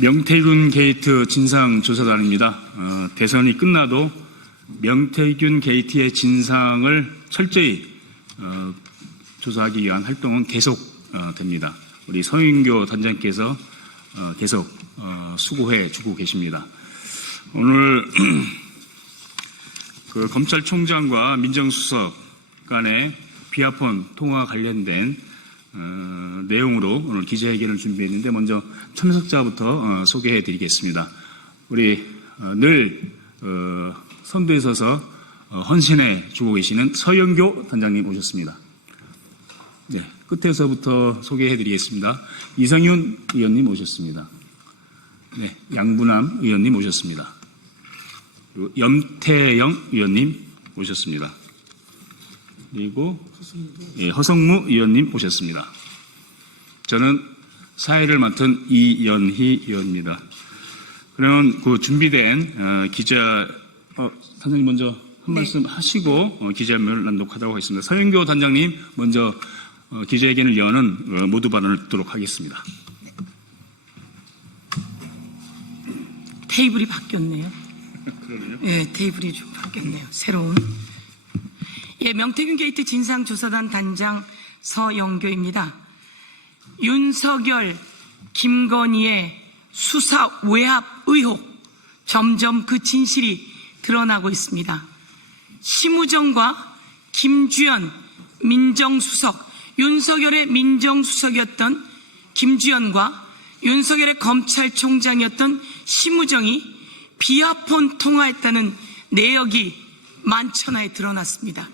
명태균 게이트 진상조사단입니다. 대선이 끝나도 명태균 게이트의 진상을 철저히 조사하기 위한 활동은 계속됩니다. 우리 서인교 단장께서 계속 수고해 주고 계십니다. 오늘 그 검찰총장과 민정수석 간의 비아폰 통화 관련된 내용으로 오늘 기자회견을 준비했는데 먼저 참석자부터 소개해 드리겠습니다. 우리 늘 선두에 서서 헌신해 주고 계시는 서영교 단장님 오셨습니다. 네, 끝에서부터 소개해 드리겠습니다. 이성윤 의원님 오셨습니다. 네, 양부남 의원님 오셨습니다. 그리고 염태영 의원님 오셨습니다. 그리고 허성무 의원님 오셨습니다. 저는 사회를 맡은 이연희 의원입니다. 그러면 그 준비된 기자 단장님 먼저 한 말씀 하시고 기자회견을 난독하도록 하겠습니다. 서영교 단장님 먼저 기자회견을 여는 모두 발언을 듣도록 하겠습니다. 테이블이 바뀌었네요. 그러네요. 네, 테이블이 좀 바뀌었네요. 새로운. 예, 명태균 게이트 진상조사단 단장 서영교입니다. 윤석열, 김건희의 수사 외압 의혹, 점점 그 진실이 드러나고 있습니다. 심우정과 김주연 민정수석, 윤석열의 민정수석이었던 김주연과 윤석열의 검찰총장이었던 심우정이 비아폰 통화했다는 내역이 만천하에 드러났습니다.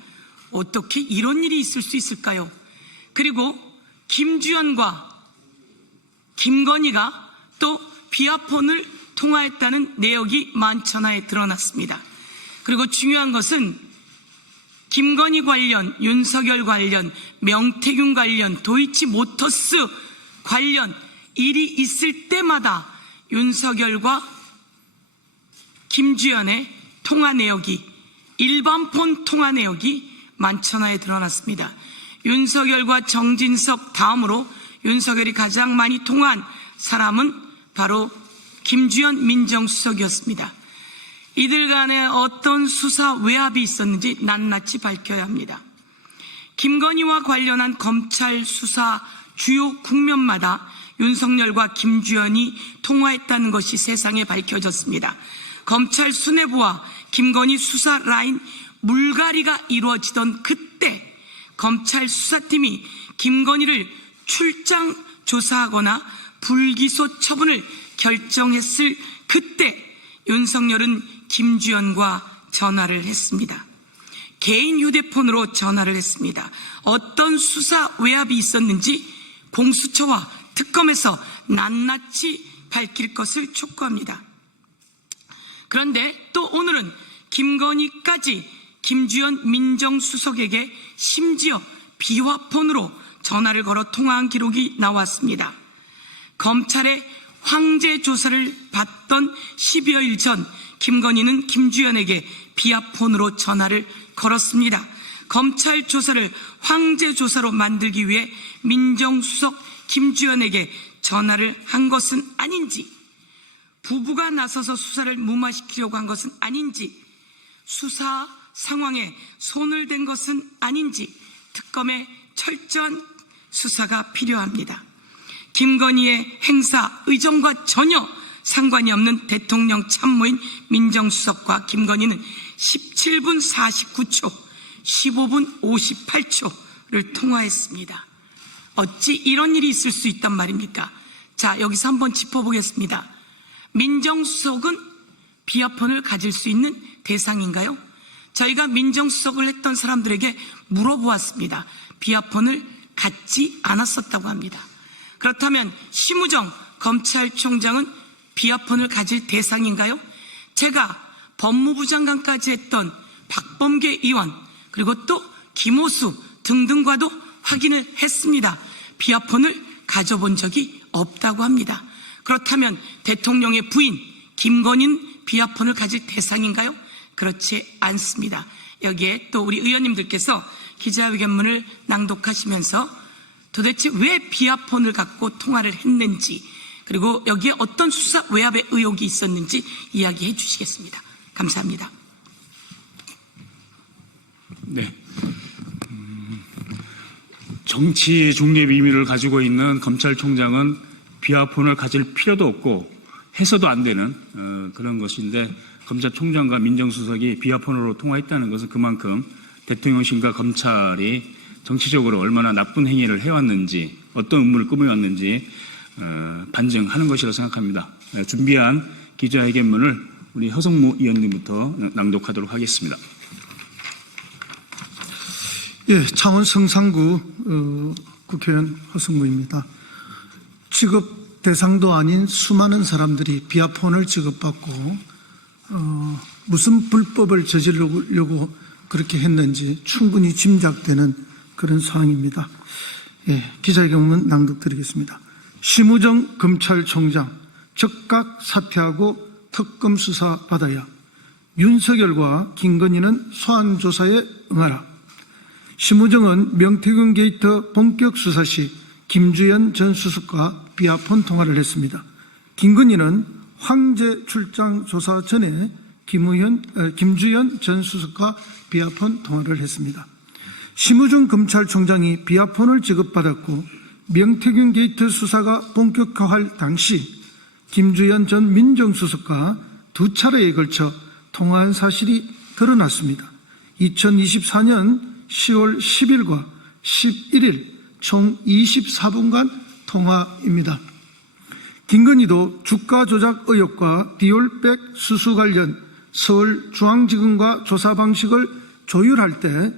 어떻게 이런 일이 있을 수 있을까요? 그리고 김주연과 김건희가 또 비아폰을 통화했다는 내역이 만천하에 드러났습니다. 그리고 중요한 것은 김건희 관련, 윤석열 관련, 명태균 관련, 도이치모터스 관련 일이 있을 때마다 윤석열과 김주연의 통화 내역이, 일반폰 통화 내역이 만천하에 드러났습니다. 윤석열과 정진석 다음으로 윤석열이 가장 많이 통화한 사람은 바로 김주연 민정수석이었습니다. 이들 간에 어떤 수사 외압이 있었는지 낱낱이 밝혀야 합니다. 김건희와 관련한 검찰 수사 주요 국면마다 윤석열과 김주연이 통화했다는 것이 세상에 밝혀졌습니다. 검찰 수뇌부와 김건희 수사 라인 물갈이가 이루어지던 그때 검찰 수사팀이 김건희를 출장 조사하거나 불기소 처분을 결정했을 그때 윤석열은 김주연과 전화를 했습니다. 개인 휴대폰으로 전화를 했습니다. 어떤 수사 외압이 있었는지 공수처와 특검에서 낱낱이 밝힐 것을 촉구합니다. 그런데 또 오늘은 김건희까지 김주연 민정수석에게 심지어 비화폰으로 전화를 걸어 통화한 기록이 나왔습니다. 검찰의 황제 조사를 받던 10여일 전 김건희는 김주연에게 비화폰으로 전화를 걸었습니다. 검찰 조사를 황제 조사로 만들기 위해 민정수석 김주연에게 전화를 한 것은 아닌지, 부부가 나서서 수사를 무마시키려고 한 것은 아닌지, 수사 상황에 손을 댄 것은 아닌지 특검의 철저한 수사가 필요합니다. 김건희의 행사 의정과 전혀 상관이 없는 대통령 참모인 민정수석과 김건희는 17분 49초, 15분 58초를 통화했습니다. 어찌 이런 일이 있을 수 있단 말입니까? 자, 여기서 한번 짚어보겠습니다. 민정수석은 비아폰을 가질 수 있는 대상인가요? 저희가 민정수석을 했던 사람들에게 물어보았습니다. 비아폰을 갖지 않았었다고 합니다. 그렇다면 심우정 검찰총장은 비아폰을 가질 대상인가요? 제가 법무부 장관까지 했던 박범계 의원, 그리고 또 김호수 등등과도 확인을 했습니다. 비아폰을 가져본 적이 없다고 합니다. 그렇다면 대통령의 부인 김건희는 비아폰을 가질 대상인가요? 그렇지 않습니다. 여기에 또 우리 의원님들께서 기자회견문을 낭독하시면서 도대체 왜 비아폰을 갖고 통화를 했는지, 그리고 여기에 어떤 수사 외압의 의혹이 있었는지 이야기해 주시겠습니다. 감사합니다. 네. 정치의 중립 의미를 가지고 있는 검찰총장은 비하폰을 가질 필요도 없고 해서도 안 되는 그런 것인데, 검찰총장과 민정수석이 비하폰으로 통화했다는 것은 그만큼 대통령실과 검찰이 정치적으로 얼마나 나쁜 행위를 해왔는지, 어떤 음모를 꾸며왔는지 반증하는 것이라고 생각합니다. 준비한 기자회견문을 우리 허성무 의원님부터 낭독하도록 하겠습니다. 예, 창원 성산구 국회의원 허성무입니다. 취급 대상도 아닌 수많은 사람들이 비하폰을 지급받고 무슨 불법을 저지르려고 그렇게 했는지 충분히 짐작되는 그런 상황입니다. 예, 기자회견문 낭독드리겠습니다. 심우정 검찰총장 즉각 사퇴하고 특검 수사 받아야. 윤석열과 김건희는 소환 조사에 응하라. 심우정은 명태균 게이트 본격 수사 시 김주연 전 수석과 비하폰 통화를 했습니다. 김건희는 황제 출장 조사 전에 김주연 전 수석과 비하폰 통화를 했습니다. 심우정 검찰총장이 비하폰을 지급받았고 명태균 게이트 수사가 본격화할 당시 김주연 전 민정수석과 두 차례에 걸쳐 통화한 사실이 드러났습니다. 2024년 10월 10일과 11일 총 24분간 통화입니다. 김건희도 주가 조작 의혹과 디올백 수수 관련 서울중앙지검과 조사 방식을 조율할 때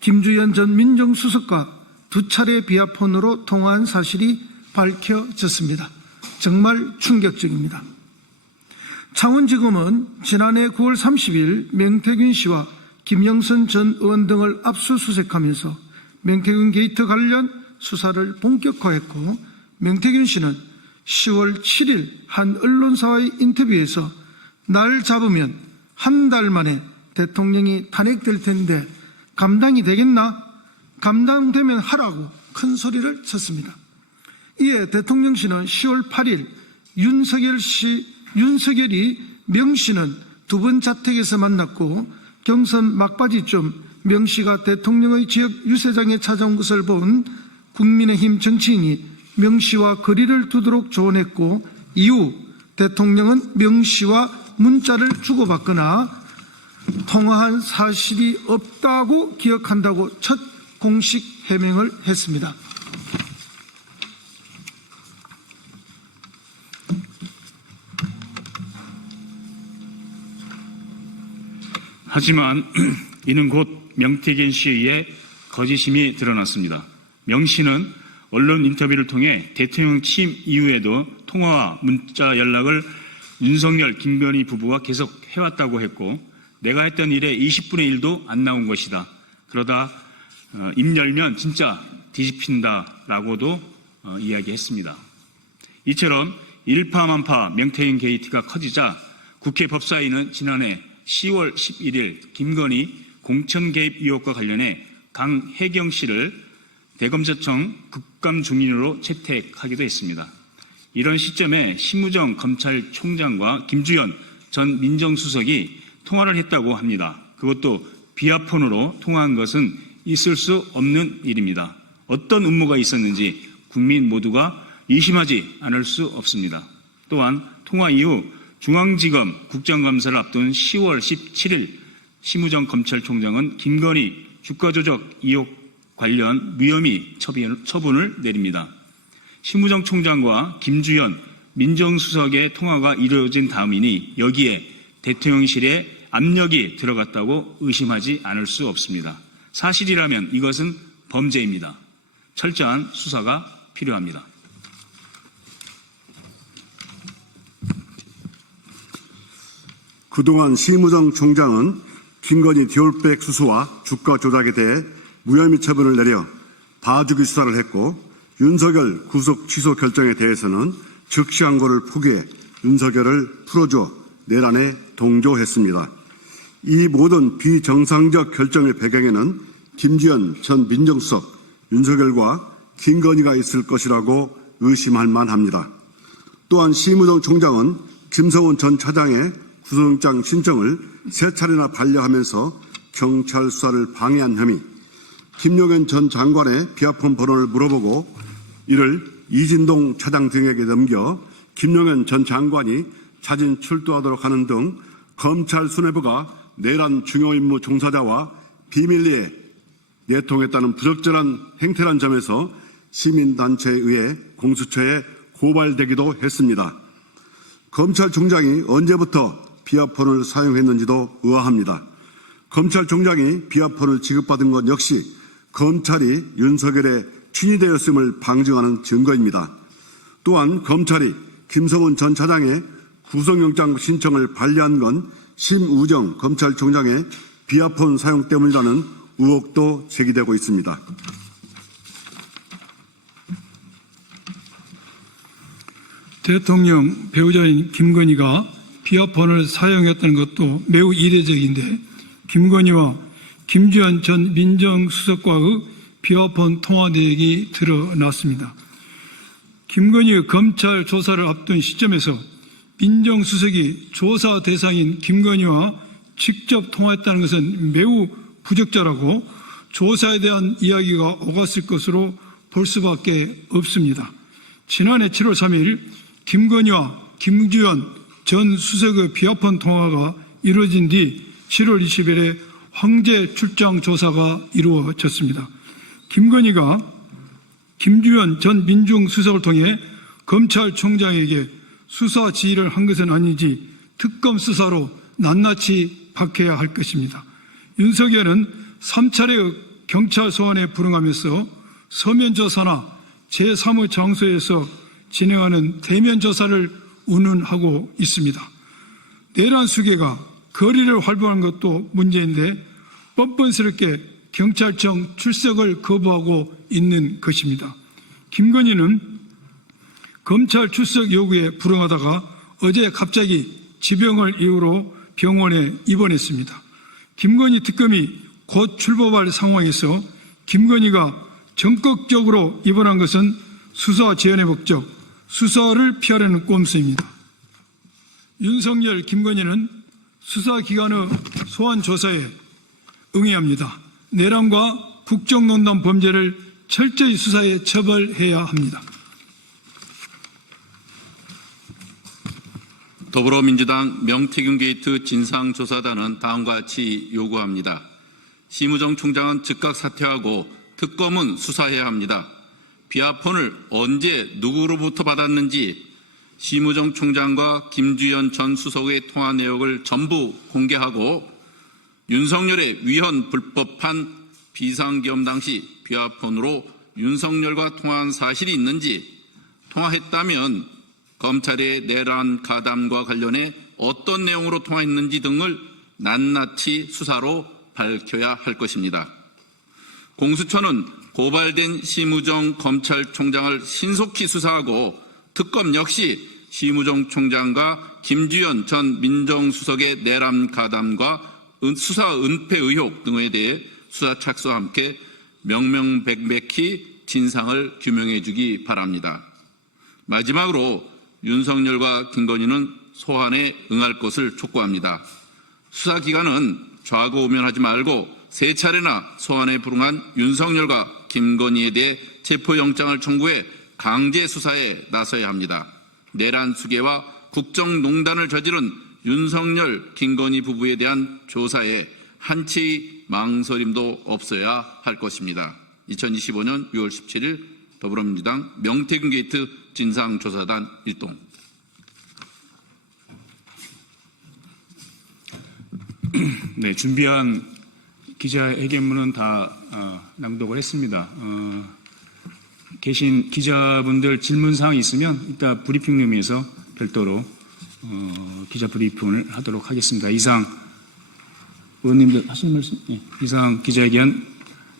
김주연 전 민정수석과 두 차례 비하폰으로 통화한 사실이 밝혀졌습니다. 정말 충격적입니다. 창원지검은 지난해 9월 30일 명태균 씨와 김영선 전 의원 등을 압수수색하면서 명태균 게이트 관련 수사를 본격화했고, 명태균 씨는 10월 7일 한 언론사와의 인터뷰에서 날 잡으면 한 달 만에 대통령이 탄핵될 텐데 감당이 되겠나? 감당되면 하라고 큰 소리를 쳤습니다. 이에 대통령실은 10월 8일 윤석열이 명 씨는 두 번 자택에서 만났고 경선 막바지쯤 명 씨가 대통령의 지역 유세장에 찾아온 것을 본 국민의힘 정치인이 명 씨와 거리를 두도록 조언했고, 이후 대통령은 명 씨와 문자를 주고받거나 통화한 사실이 없다고 기억한다고 첫 공식 해명을 했습니다. 하지만 이는 곧 명태균 씨에 의해 거짓임이 드러났습니다. 명 씨는 언론 인터뷰를 통해 대통령 취임 이후에도 통화와 문자 연락을 윤석열, 김건희 부부와 계속 해왔다고 했고, 내가 했던 일에 20분의 1도 안 나온 것이다. 그러다 입 열면 진짜 뒤집힌다라고도 이야기했습니다. 이처럼 일파만파 명태균 게이트가 커지자 국회 법사위는 지난해 10월 11일 김건희 공천 개입 의혹과 관련해 강혜경 씨를 대검찰청 국감중인으로 채택하기도 했습니다. 이런 시점에 심우정 검찰총장과 김주연 전 민정수석이 통화를 했다고 합니다. 그것도 비하폰으로 통화한 것은 있을 수 없는 일입니다. 어떤 음모가 있었는지 국민 모두가 의심하지 않을 수 없습니다. 또한 통화 이후 중앙지검 국정감사를 앞둔 10월 17일 심우정 검찰총장은 김건희 주가조작 의혹 관련 무혐의 처분을 내립니다. 심우정 총장과 김주연 민정수석의 통화가 이루어진 다음이니 여기에 대통령실에 압력이 들어갔다고 의심하지 않을 수 없습니다. 사실이라면 이것은 범죄입니다. 철저한 수사가 필요합니다. 그동안 심우정 총장은 김건희 디올백 수수와 주가 조작에 대해 무혐의 처분을 내려 봐주기 수사를 했고, 윤석열 구속 취소 결정에 대해서는 즉시 항고를 포기해 윤석열을 풀어줘 내란에 동조했습니다. 이 모든 비정상적 결정의 배경에는 김주연 전 민정수석, 윤석열과 김건희가 있을 것이라고 의심할 만합니다. 또한 심우정 총장은 김성훈 전 차장의 구속영장 신청을 3차례나 반려하면서 경찰 수사를 방해한 혐의, 김용현 전 장관의 비하폰 번호를 물어보고 이를 이진동 차장 등에게 넘겨 김용현 전 장관이 자진 출두하도록 하는 등 검찰 수뇌부가 내란 중요임무 종사자와 비밀리에 내통했다는 부적절한 행태란 점에서 시민단체에 의해 공수처에 고발되기도 했습니다. 검찰총장이 언제부터 비하폰을 사용했는지도 의아합니다. 검찰총장이 비하폰을 지급받은 것 역시 검찰이 윤석열에 친위되었음을 방증하는 증거입니다. 또한 검찰이 김성훈 전 차장의 구속영장 신청을 반려한 건 심우정 검찰총장의 비하폰 사용 때문이라는 의혹도 제기되고 있습니다. 대통령 배우자인 김건희가 비하폰을 사용했다는 것도 매우 이례적인데 김건희와 김주현 전 민정수석과의 비하폰 통화 내역이 드러났습니다. 김건희의 검찰 조사를 앞둔 시점에서 민정수석이 조사 대상인 김건희와 직접 통화했다는 것은 매우 부적절하고 조사에 대한 이야기가 오갔을 것으로 볼 수밖에 없습니다. 지난해 7월 3일 김건희와 김주현 전 수석의 비하폰 통화가 이루어진 뒤 7월 20일에 황제 출장 조사가 이루어졌습니다. 김건희가 김주현 전 민정수석을 통해 검찰총장에게 수사 지휘를 한 것은 아닌지 특검 수사로 낱낱이 밝혀야 할 것입니다. 윤석열은 3차례의 경찰 소환에 불응하면서 서면 조사나 제3의 장소에서 진행하는 대면 조사를 운운하고 있습니다. 내란 수계가 거리를 활보하는 것도 문제인데 뻔뻔스럽게 경찰청 출석을 거부하고 있는 것입니다. 김건희는 검찰 출석 요구에 불응하다가 어제 갑자기 지병을 이유로 병원에 입원했습니다. 김건희 특검이 곧 출범할 상황에서 김건희가 적극적으로 입원한 것은 수사 지연의 목적, 수사를 피하려는 꼼수입니다. 윤석열, 김건희는 수사기관의 소환 조사에 응해합니다. 내란과 국정농단 범죄를 철저히 수사에 처벌해야 합니다. 더불어민주당 명태균 게이트 진상조사단은 다음과 같이 요구합니다. 심우정 총장은 즉각 사퇴하고 특검은 수사해야 합니다. 비하폰을 언제 누구로부터 받았는지 심우정 총장과 김주현 전 수석의 통화 내역을 전부 공개하고 윤석열의 위헌 불법한 비상계엄 당시 비하폰으로 윤석열과 통화한 사실이 있는지, 통화했다면 검찰의 내란 가담과 관련해 어떤 내용으로 통화했는지 등을 낱낱이 수사로 밝혀야 할 것입니다. 공수처는 고발된 심우정 검찰총장을 신속히 수사하고 특검 역시 심우정 총장과 김주현 전 민정수석의 내란 가담과 수사 은폐 의혹 등에 대해 수사 착수와 함께 명명백백히 진상을 규명해 주기 바랍니다. 마지막으로 윤석열과 김건희는 소환에 응할 것을 촉구합니다. 수사기관은 좌고우면하지 말고 3차례나 소환에 불응한 윤석열과 김건희에 대해 체포영장을 청구해 강제 수사에 나서야 합니다. 내란 수계와 국정농단을 저지른 윤석열, 김건희 부부에 대한 조사에 한치의 망설임도 없어야 할 것입니다. 2025년 6월 17일 더불어민주당 명태균 게이트 진상조사단 일동. 네, 준비한 기자회견문은 다 낭독을 했습니다. 계신 기자분들 질문사항이 있으면 이따 브리핑룸에서 별도로 기자 브리핑을 하도록 하겠습니다. 이상 의원님들 하시는 말씀? 네, 이상 기자회견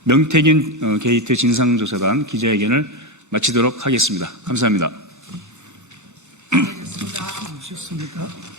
명태균 게이트 진상조사단 기자회견을 마치도록 하겠습니다. 감사합니다. 수고하셨습니다.